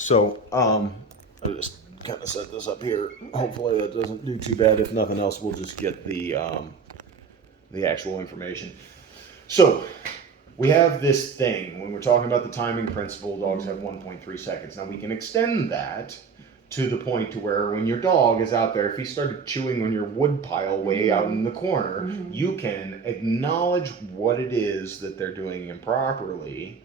So, I'll just kind of set this up here. Hopefully that doesn't do too bad. If nothing else, we'll just get the actual information. So, we have this thing, when we're talking about the timing principle, dogs have 1.3 seconds. Now we can extend that to the point to where when your dog is out there, if he started chewing on your wood pile way out in the corner, you can acknowledge what it is that they're doing improperly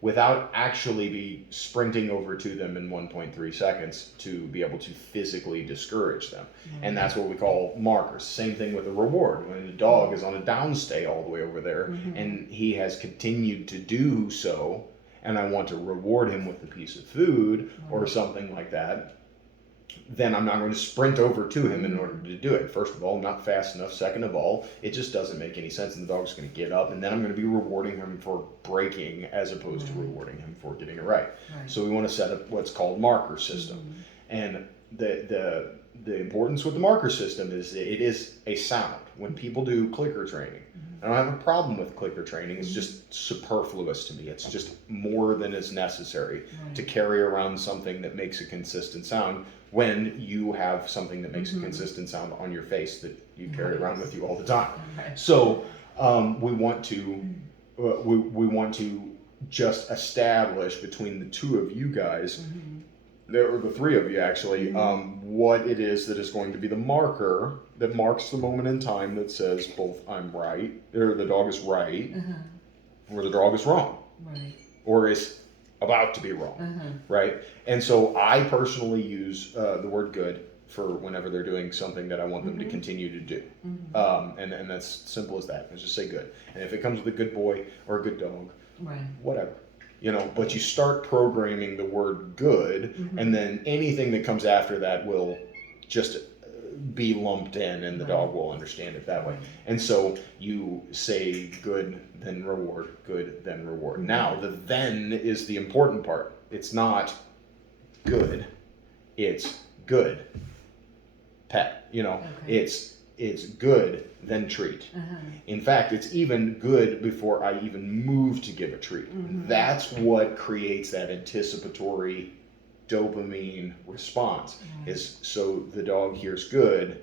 without actually be sprinting over to them in 1.3 seconds to be able to physically discourage them. And that's what we call markers. Same thing with a reward. When the dog is on a downstay all the way over there and he has continued to do so, and I want to reward him with a piece of food or something like that, then I'm not going to sprint over to him in order to do it. First of all, I'm not fast enough. Second of all, it just doesn't make any sense, and the dog's going to get up, and then I'm going to be rewarding him for breaking as opposed to rewarding him for getting it right. So we want to set up what's called marker system. And the importance with the marker system is that it is a sound. When people do clicker training, I don't have a problem with clicker training. It's just superfluous to me. It's just more than is necessary to carry around something that makes a consistent sound when you have something that makes a consistent sound on your face that you carry around with you all the time. So we want to just establish between the two of you guys, or the three of you actually, what it is that is going to be the marker that marks the moment in time that says both I'm right, or the dog is right, or the dog is wrong, or is about to be wrong, right? And so I personally use the word good for whenever they're doing something that I want them to continue to do. And that's simple as that. I just say good. And if it comes with a good boy or a good dog, whatever. But you start programming the word good, and then anything that comes after that will just be lumped in, and the dog will understand it that way. And so you say good, then reward, good, then reward. Now, the then is the important part. It's not good, it's good. Pet, it's good, then treat. In fact, it's even good before I even move to give a treat. That's what creates that anticipatory dopamine response. Is so the dog hears good,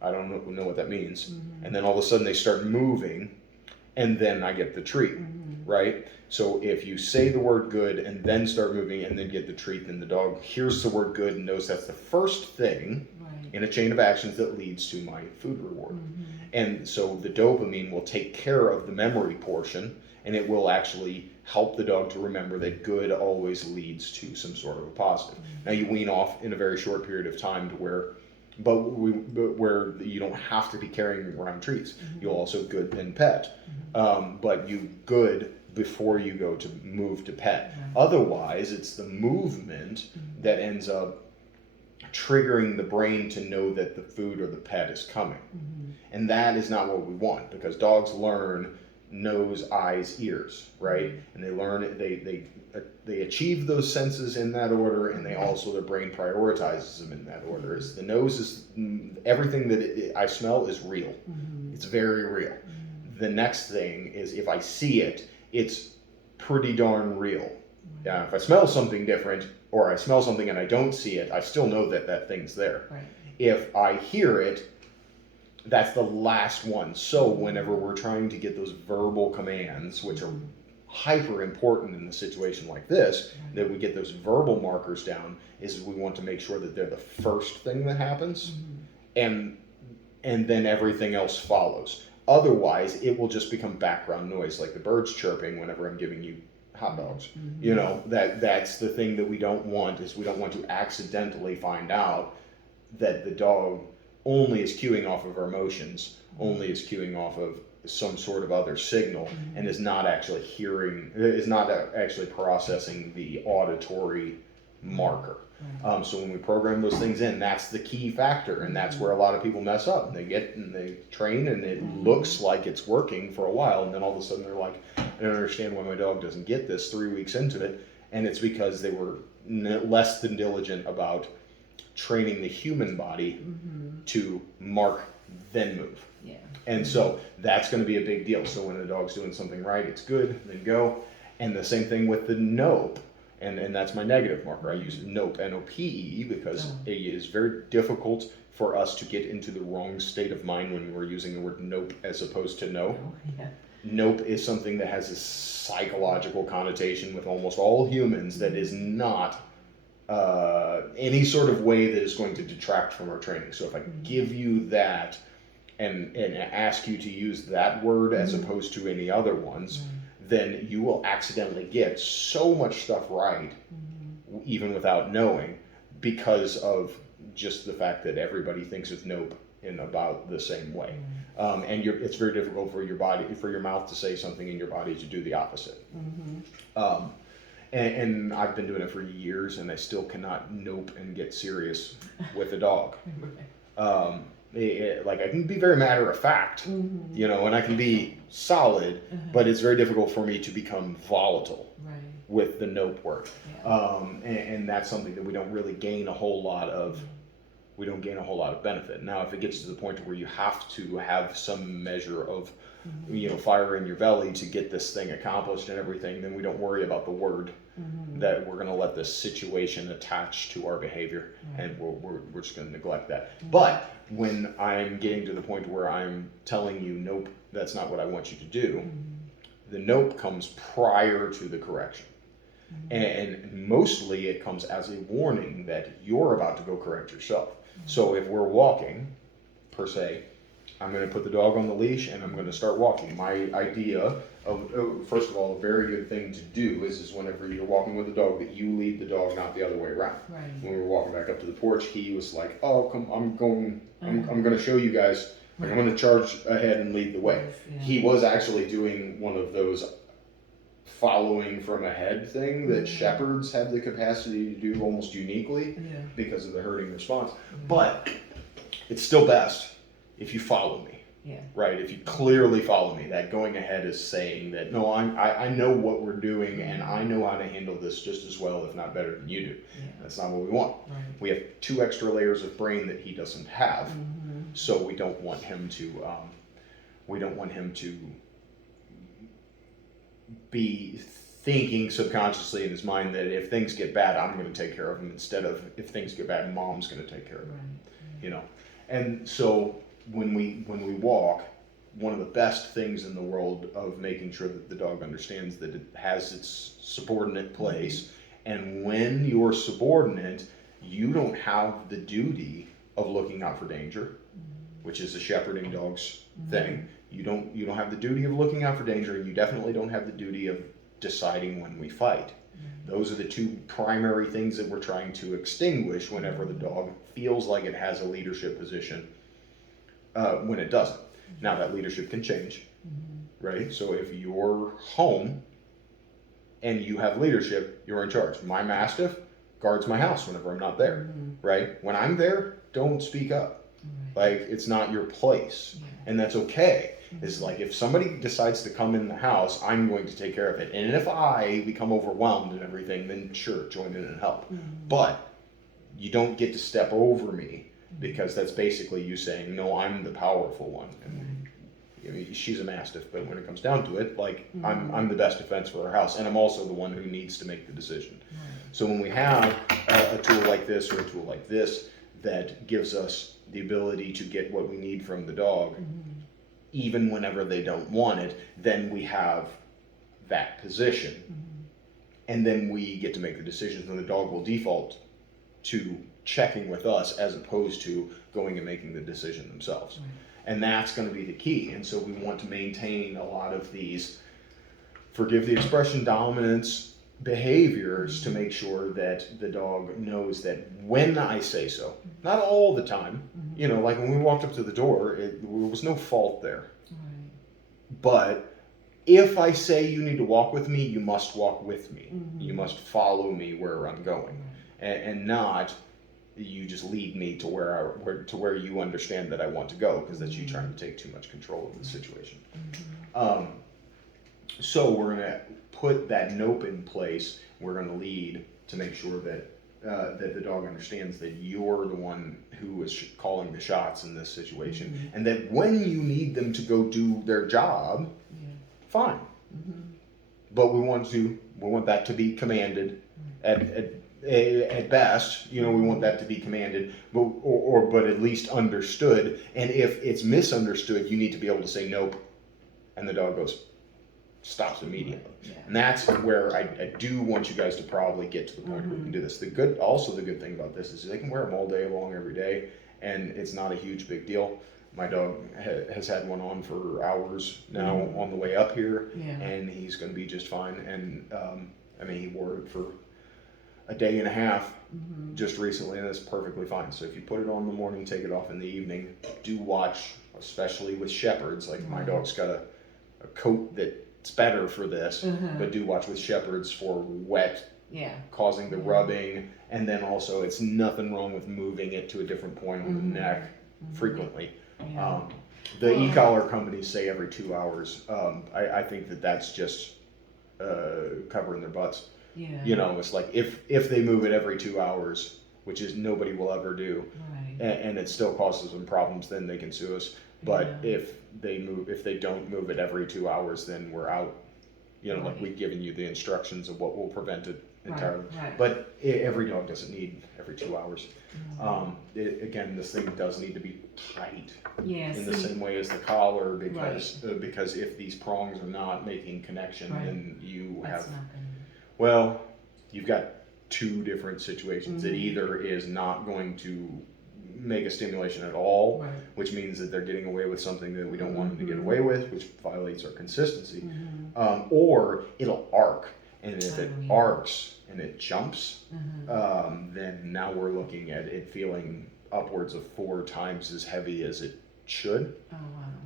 I don't know what that means, and then all of a sudden they start moving, and then I get the treat, right? So if you say the word good and then start moving and then get the treat, then the dog hears the word good and knows that's the first thing in a chain of actions that leads to my food reward. And so the dopamine will take care of the memory portion, and it will actually help the dog to remember that good always leads to some sort of a positive. Now you wean off in a very short period of time to where you don't have to be carrying around treats. You'll also good then pet, but you good before you go to move to pet. Otherwise, it's the movement that ends up triggering the brain to know that the food or the pet is coming. And that is not what we want, because dogs learn nose, eyes, ears, right? And they learn they achieve those senses in that order, and they also, their brain prioritizes them in that order. Is the nose is everything that I smell is real. It's very real. The next thing is if I see it, it's pretty darn real. If I smell something different, or I smell something and I don't see it, I still know that that thing's there. If I hear it, that's the last one. So whenever we're trying to get those verbal commands, which are hyper important in a situation like this, that we get those verbal markers down, is we want to make sure that they're the first thing that happens, and then everything else follows. Otherwise, it will just become background noise, like the birds chirping whenever I'm giving you hot dogs. That's the thing that we don't want, is we don't want to accidentally find out that the dog only is cueing off of our emotions, only is cueing off of some sort of other signal, and is not actually processing the auditory marker. So when we program those things in, that's the key factor, and that's where a lot of people mess up. They train, and it looks like it's working for a while, and then all of a sudden they're like, I don't understand why my dog doesn't get this 3 weeks into it, and it's because they were less than diligent about training the human body to mark, then move. And so that's going to be a big deal. So when a dog's doing something right, it's good, then go. And the same thing with the nope. and that's my negative marker. I use nope, N-O-P-E, because it is very difficult for us to get into the wrong state of mind when we're using the word nope as opposed to no. Yeah. Nope is something that has a psychological connotation with almost all humans that is not any sort of way that is going to detract from our training. So if I give you that and ask you to use that word as opposed to any other ones, then you will accidentally get so much stuff right, even without knowing, because of just the fact that everybody thinks of nope in about the same way. And it's very difficult for your mouth to say something and your body to do the opposite. And I've been doing it for years, and I still cannot nope and get serious with a dog. Like, I can be very matter of fact, you know, and I can be solid, but it's very difficult for me to become volatile with the nope word. And that's something that we don't really gain a whole lot of. We don't gain a whole lot of benefit. Now, if it gets to the point where you have to have some measure of, you know, fire in your belly to get this thing accomplished and everything, then we don't worry about the word. That we're going to let this situation attach to our behavior, and we're just going to neglect that. But when I'm getting to the point where I'm telling you, nope, that's not what I want you to do, the nope comes prior to the correction. And mostly it comes as a warning that you're about to go correct yourself. So if we're walking, per se, I'm going to put the dog on the leash and I'm going to start walking. My idea of, first of all, a very good thing to do is whenever you're walking with the dog, that you lead the dog, not the other way around. When we were walking back up to the porch, he was like, "Oh, come, I'm going to show you guys. I'm going to charge ahead and lead the way." He was actually doing one of those following from ahead thing that shepherds have the capacity to do almost uniquely because of the herding response. But it's still best if you follow me. Right? If you clearly follow me, that going ahead is saying that, no, I know what we're doing and I know how to handle this just as well, if not better than you do. That's not what we want. We have 2 extra layers of brain that he doesn't have, so we don't want him to be thinking subconsciously in his mind that if things get bad, I'm going to take care of him, instead of if things get bad, mom's going to take care of him. You know, and so when we walk, one of the best things in the world of making sure that the dog understands that it has its subordinate place, and when you're subordinate, you don't have the duty of looking out for danger, which is a shepherding dog's thing. You don't have the duty of looking out for danger, and you definitely don't have the duty of deciding when we fight. Those are the 2 primary things that we're trying to extinguish whenever the dog feels like it has a leadership position, when it doesn't. Now, that leadership can change, right? So if you're home and you have leadership, you're in charge. My Mastiff guards my house whenever I'm not there, right? When I'm there, don't speak up. Like, it's not your place, and that's okay. It's like, if somebody decides to come in the house, I'm going to take care of it. And if I become overwhelmed and everything, then sure, join in and help. But you don't get to step over me, because that's basically you saying, no, I'm the powerful one. And I mean, she's a Mastiff, but when it comes down to it, like, I'm the best defense for our house, and I'm also the one who needs to make the decision. So when we have a tool like this or a tool like this that gives us the ability to get what we need from the dog, even whenever they don't want it, then we have that position. And then we get to make the decisions, and the dog will default to checking with us as opposed to going and making the decision themselves. And that's going to be the key. And so we want to maintain a lot of these, forgive the expression, dominance behaviors to make sure that the dog knows that when I say so, not all the time, you know, like when we walked up to the door, there was no fault there. But if I say you need to walk with me, you must walk with me. You must follow me where I'm going, and not you just lead me to where you understand that I want to go, because that's you trying to take too much control of the situation. So we're going to put that nope in place. We're going to lead to make sure that that the dog understands that you're the one who is calling the shots in this situation, and that when you need them to go do their job, fine. but we want that to be commanded at best. We want that to be commanded, but at least understood. And if it's misunderstood, you need to be able to say nope, and the dog stops immediately. Yeah. And that's where I do want you guys to probably get to the point where we can do this. The good thing about this is they can wear them all day long, every day, and it's not a huge big deal. My dog has had one on for hours now on the way up here, and he's going to be just fine. And he wore it for a day and a half just recently, and it's perfectly fine. So if you put it on in the morning, take it off in the evening. Do watch, especially with shepherds. Like my dog's got a coat that's better for this, but do watch with shepherds for wet, causing the rubbing, and then also it's nothing wrong with moving it to a different point on the neck frequently. The e-collar companies say every 2 hours. I think that's just covering their butts. It's like if they move it every 2 hours, which is nobody will ever do, and it still causes them problems, then they can sue us. But if they don't move it every 2 hours, then we're out. Like we've given you the instructions of what will prevent it entirely. But every dog doesn't need every 2 hours. Again, this thing does need to be tight in the same way as the collar, because if these prongs are not making connection, then you you've got two different situations. It either is not going to make a stimulation at all, which means that they're getting away with something that we don't want them to get away with, which violates our consistency, or it'll arc. And if it arcs and it jumps, then now we're looking at it feeling upwards of 4 times as heavy as it should.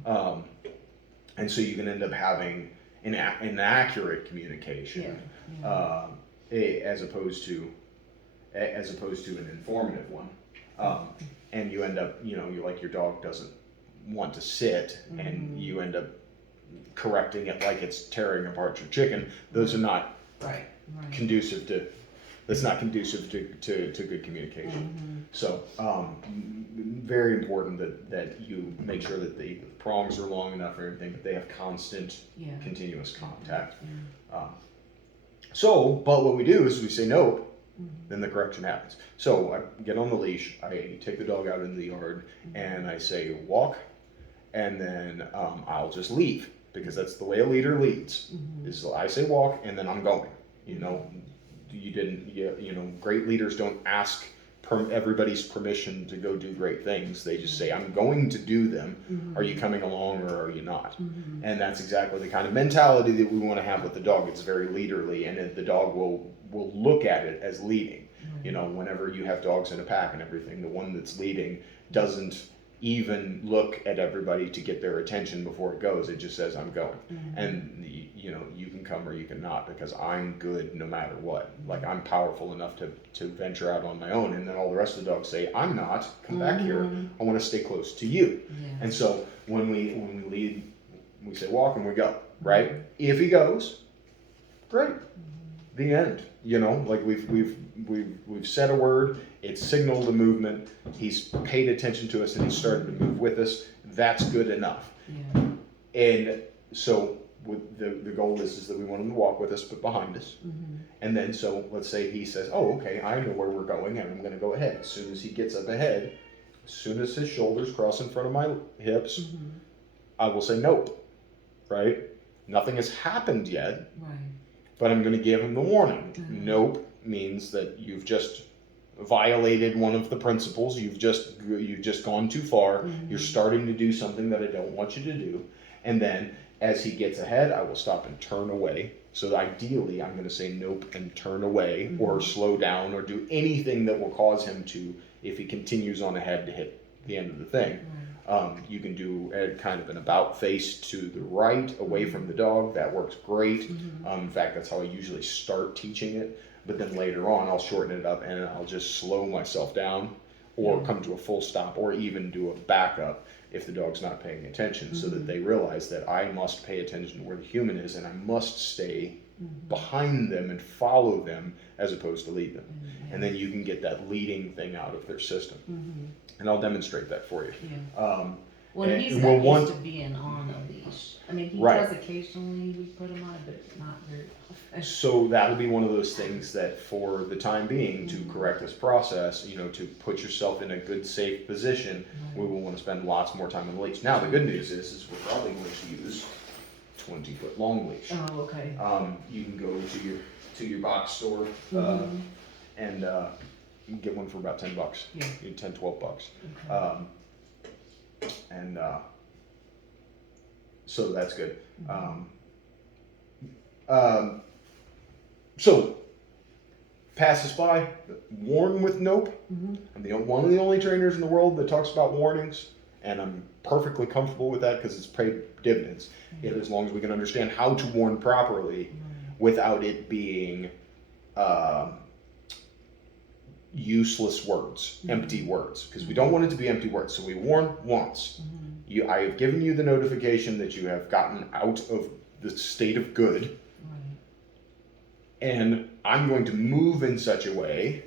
And so you can end up having an inaccurate communication, as opposed to an informative one. And you end up, your dog doesn't want to sit, and you end up correcting it like it's tearing apart your chicken. Those are not conducive to. That's not conducive to good communication. So, very important that you make sure that the prongs are long enough and everything, but they have constant, continuous contact. But what we do is we say nope, then the correction happens. So I get on the leash, I take the dog out into the yard, and I say walk, and then I'll just leave, because that's the way a leader leads. Is I say walk, and then I'm going. Great leaders don't ask everybody's permission to go do great things. They just say, I'm going to do them. Are you coming along, or are you not? And that's exactly the kind of mentality that we want to have with the dog. It's very leaderly, and the dog will look at it as leading. Whenever you have dogs in a pack and everything, the one that's leading doesn't even look at everybody to get their attention before it goes. It just says, I'm going. And you can come or you can not, because I'm good no matter what. Like, I'm powerful enough to venture out on my own. And then all the rest of the dogs say, I'm not, come back here, I want to stay close to you. And so when we lead, we say walk, and we go, right? If he goes, great, the end. Like we've said a word, it's signaled a movement, he's paid attention to us, and he's started to move with us. That's good enough. And so the goal is that we want him to walk with us, but behind us. And then, so let's say he says, oh, okay, I know where we're going, and I'm going to go ahead. As soon as he gets up ahead, as soon as his shoulders cross in front of my hips, I will say nope, right? Nothing has happened yet, but I'm going to give him the warning. Nope means that you've just violated one of the principles. You've just gone too far. You're starting to do something that I don't want you to do. And then as he gets ahead, I will stop and turn away. So ideally, I'm going to say nope and turn away, or slow down, or do anything that will cause him to, if he continues on ahead, to hit the end of the thing. You can do a kind of an about face to the right, away from the dog. That works great. In fact, that's how I usually start teaching it. But then later on, I'll shorten it up, and I'll just slow myself down, or come to a full stop, or even do a backup if the dog's not paying attention, so that they realize that I must pay attention to where the human is, and I must stay behind them and follow them as opposed to lead them. And then you can get that leading thing out of their system. And I'll demonstrate that for you. He's not used to being on a leash. leash. I mean, he Right. does occasionally, we put him on, but not very often. So that'll be one of those things that for the time being, to correct this process, to put yourself in a good, safe position, we will want to spend lots more time on the leash. Now, the good news is we're probably going to use 20-foot long leash. Oh, okay. You can go to your box store and you can get one for about $10. Yeah. $10, $12. Okay. And so that's good. So pass this by. Warn with nope. I'm one of the only trainers in the world that talks about warnings, and I'm perfectly comfortable with that because it's paid dividends. As long as we can understand how to warn properly without it being useless words, empty words, because we don't want it to be empty words. So we warn once. I have given you the notification that you have gotten out of the state of good, and I'm going to move in such a way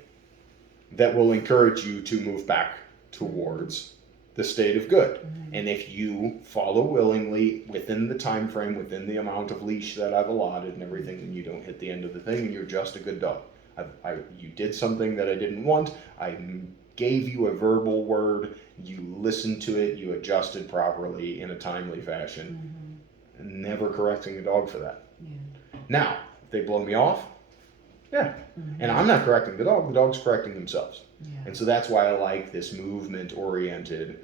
that will encourage you to move back towards the state of good. And if you follow willingly within the time frame, within the amount of leash that I've allotted and everything, then you don't hit the end of the thing, and you're just a good dog. You did something that I didn't want. I gave you a verbal word. You listened to it. You adjusted properly in a timely fashion. Never correcting a dog for that. Now, if they blow me off, and I'm not correcting the dog's correcting themselves. And so that's why I like this movement-oriented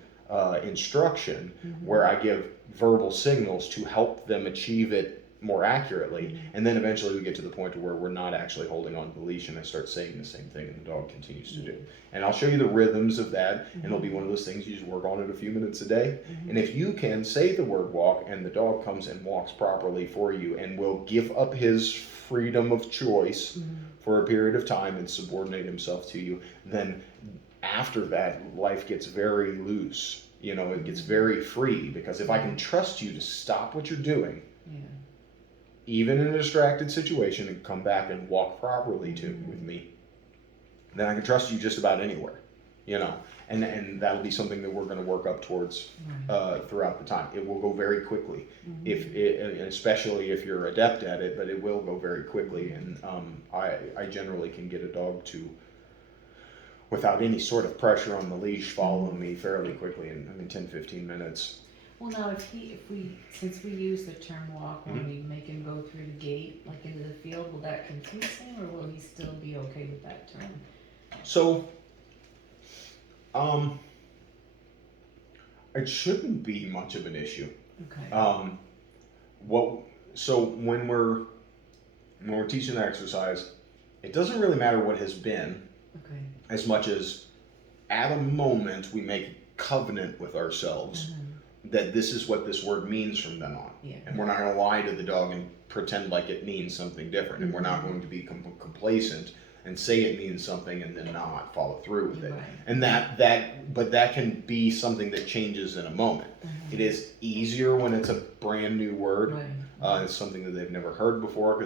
instruction where I give verbal signals to help them achieve it more accurately, and then eventually we get to the point where we're not actually holding on to the leash and I start saying the same thing and the dog continues to do. And I'll show you the rhythms of that, and it'll be one of those things you just work on it a few minutes a day. And if you can say the word walk and the dog comes and walks properly for you and will give up his freedom of choice for a period of time and subordinate himself to you, then after that life gets very loose. It gets very free, because if I can trust you to stop what you're doing, even in a distracted situation, and come back and walk properly with me, then I can trust you just about anywhere, and that'll be something that we're going to work up towards throughout the time. It will go very quickly, especially if you're adept at it, but it will go very quickly, and I generally can get a dog to, without any sort of pressure on the leash, follow me fairly quickly in 10-15 minutes. Well, now since we use the term walk when we make him go through the gate, like into the field, will that confuse him, or will he still be okay with that term? So, it shouldn't be much of an issue. Okay. So when we're teaching the exercise, it doesn't really matter what has been, as much as at a moment we make a covenant with ourselves that this is what this word means from then on. And we're not going to lie to the dog and pretend like it means something different. And we're not going to be complacent and say it means something and then not follow through with it. And but that can be something that changes in a moment. It is easier when it's a brand new word. It's something that they've never heard before,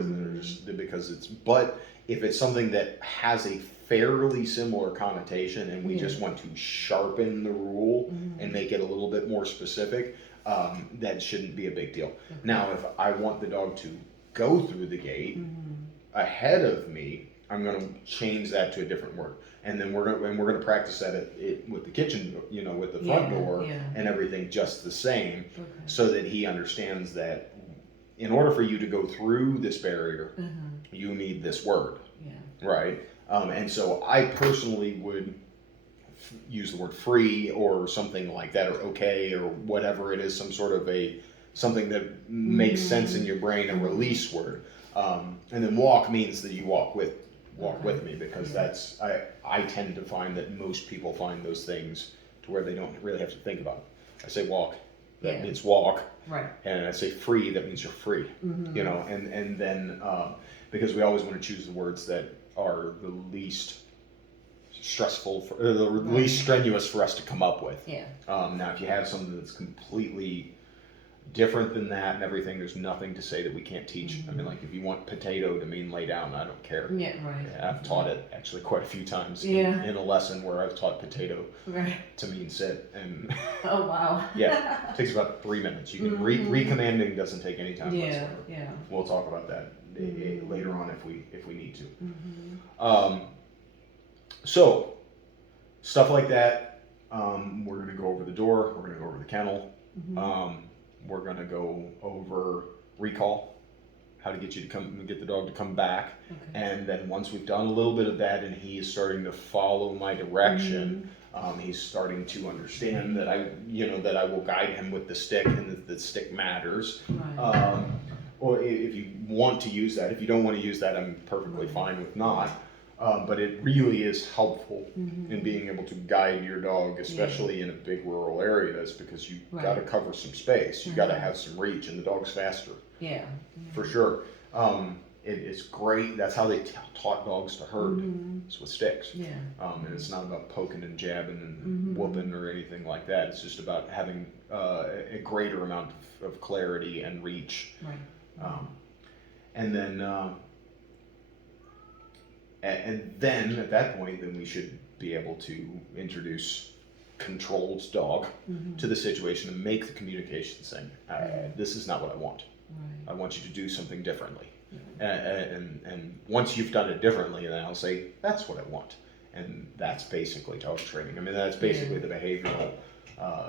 but if it's something that has a fairly similar connotation and we just want to sharpen the rule and make it a little bit more specific, that shouldn't be a big deal. Now, if I want the dog to go through the gate ahead of me, I'm going to change that to a different word, and then we're going to practice that with the kitchen, with the front door and everything just the same, so that he understands that in order for you to go through this barrier, you need this word, right? And so I personally would use the word free or something like that, or okay, or whatever it is, some sort of something that makes sense in your brain, a release word. And then walk means that you walk with me, because I tend to find that most people find those things to where they don't really have to think about it. I say walk, that means walk. Right. And I say free, that means you're free. And then because we always want to choose the words that are the least stressful, the least strenuous for us to come up with. Now, if you have something that's completely different than that and everything. There's nothing to say that we can't teach. I mean, like if you want potato to mean lay down, I don't care. Yeah, right. I've taught it actually quite a few times Yeah. in a lesson where I've taught potato Right. to mean sit. And Oh, wow. yeah, it takes about 3 minutes. You can recommanding doesn't take any time Yeah, whatsoever. yeah. We'll talk about that later on if we need to. So stuff like that. We're gonna go over the door. We're gonna go over the kennel. We're gonna go over recall, how to get the dog to come back, and then once we've done a little bit of that, and he is starting to follow my direction, he's starting to understand that I will guide him with the stick, and that the stick matters. Right. Or if you want to use that, if you don't want to use that, I'm perfectly fine with not. But it really is helpful in being able to guide your dog, especially in a big rural areas, because you've got to cover some space. You've got to have some reach, and the dog's faster. Yeah. For sure. It's great. That's how they taught dogs to herd. It's with sticks. Yeah. And it's not about poking and jabbing and whooping or anything like that. It's just about having a greater amount of clarity and reach. Right. And then at that point, then we should be able to introduce controlled dog to the situation and make the communication saying, this is not what I want. Right. I want you to do something differently. And once you've done it differently, then I'll say, that's what I want. And that's basically dog training. I mean, that's basically the behavioral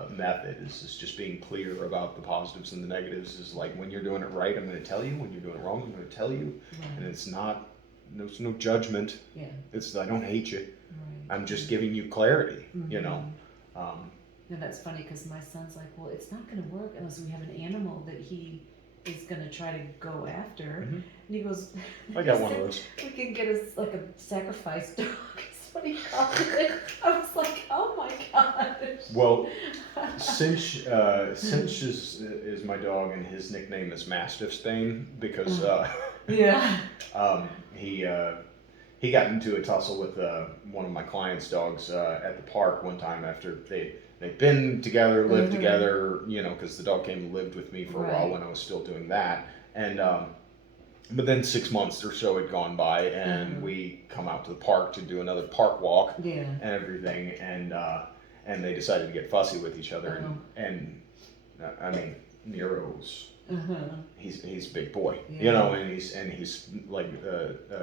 method is just being clear about the positives and the negatives. Is like, when you're doing it right, I'm going to tell you. When you're doing it wrong, I'm going to tell you. And it's not, there's no judgment. Yeah. It's, I don't hate you. Right. I'm just giving you clarity, you know. And that's funny because my son's like, well, it's not going to work unless we have an animal that he is going to try to go after. And he goes, I got one of those. We can get us like a sacrifice dog. That's what he called it. I was like, oh my gosh. Well, Cinch is my dog, and his nickname is Mastiff Stain because he got into a tussle with one of my clients' dogs at the park one time after they'd been together, lived together, you know, because the dog came and lived with me for a while when I was still doing that. And but then 6 months or so had gone by, and we come out to the park to do another park walk and everything, and they decided to get fussy with each other. And I mean, Nero's he's a big boy, you know, and he's like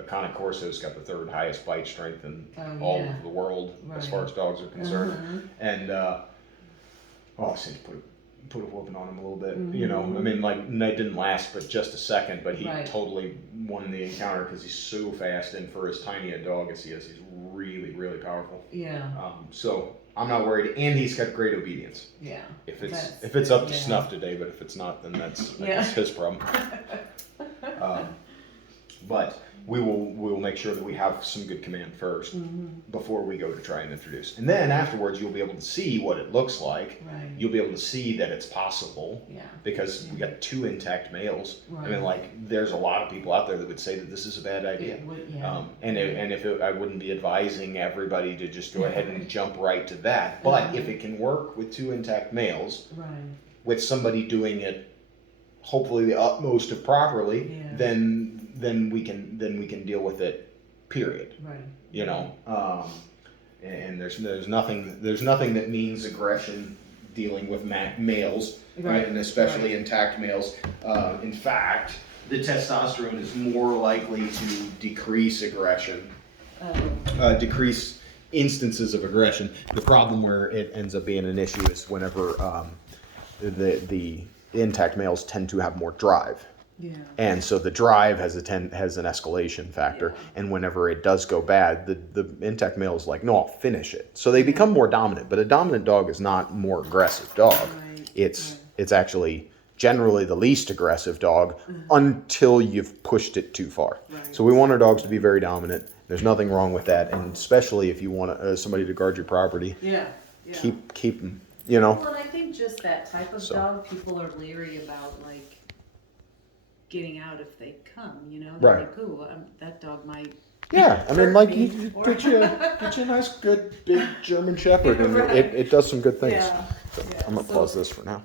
Conic Corso's got the third highest bite strength in all of the world as far as dogs are concerned. And Cinch put a whooping on him a little bit, you know. I mean, like, it didn't last but just a second, but he totally won the encounter because he's so fast, and for as tiny a dog as he is, he's really, really powerful. Yeah. So I'm not worried, and he's got great obedience. Yeah. If it's up to snuff today, but if it's not, then that's his problem. But we will make sure that we have some good command first before we go to try and introduce. And then afterwards, you'll be able to see what it looks like. Right. You'll be able to see that it's possible. Yeah. Because we got 2 intact males. Right. I mean, like, there's a lot of people out there that would say that this is a bad idea. I wouldn't be advising everybody to just go ahead and jump right to that. But if it can work with 2 intact males, with somebody doing it hopefully the utmost of properly, then we can deal with it. Period. Right. You know, and there's nothing that means aggression dealing with males, right? And especially intact males. In fact, the testosterone is more likely to decrease aggression, decrease instances of aggression. The problem where it ends up being an issue is whenever the intact males tend to have more drive. Yeah. And so the drive has an escalation factor, and whenever it does go bad, the intact male is like, no, I'll finish it. So they become more dominant, but a dominant dog is not a more aggressive dog. Right. It's actually generally the least aggressive dog until you've pushed it too far. Right. So we want our dogs to be very dominant. There's nothing wrong with that, and especially if you want somebody to guard your property. Yeah. Keep them. You know. Well, and I think just that type of dog, people are leery about, like, getting out if they come, you know? They're like, ooh, that dog might. Yeah, I mean, like, you get you a nice, good, big German Shepherd, and it does some good things. Yeah. So I'm going to pause this for now.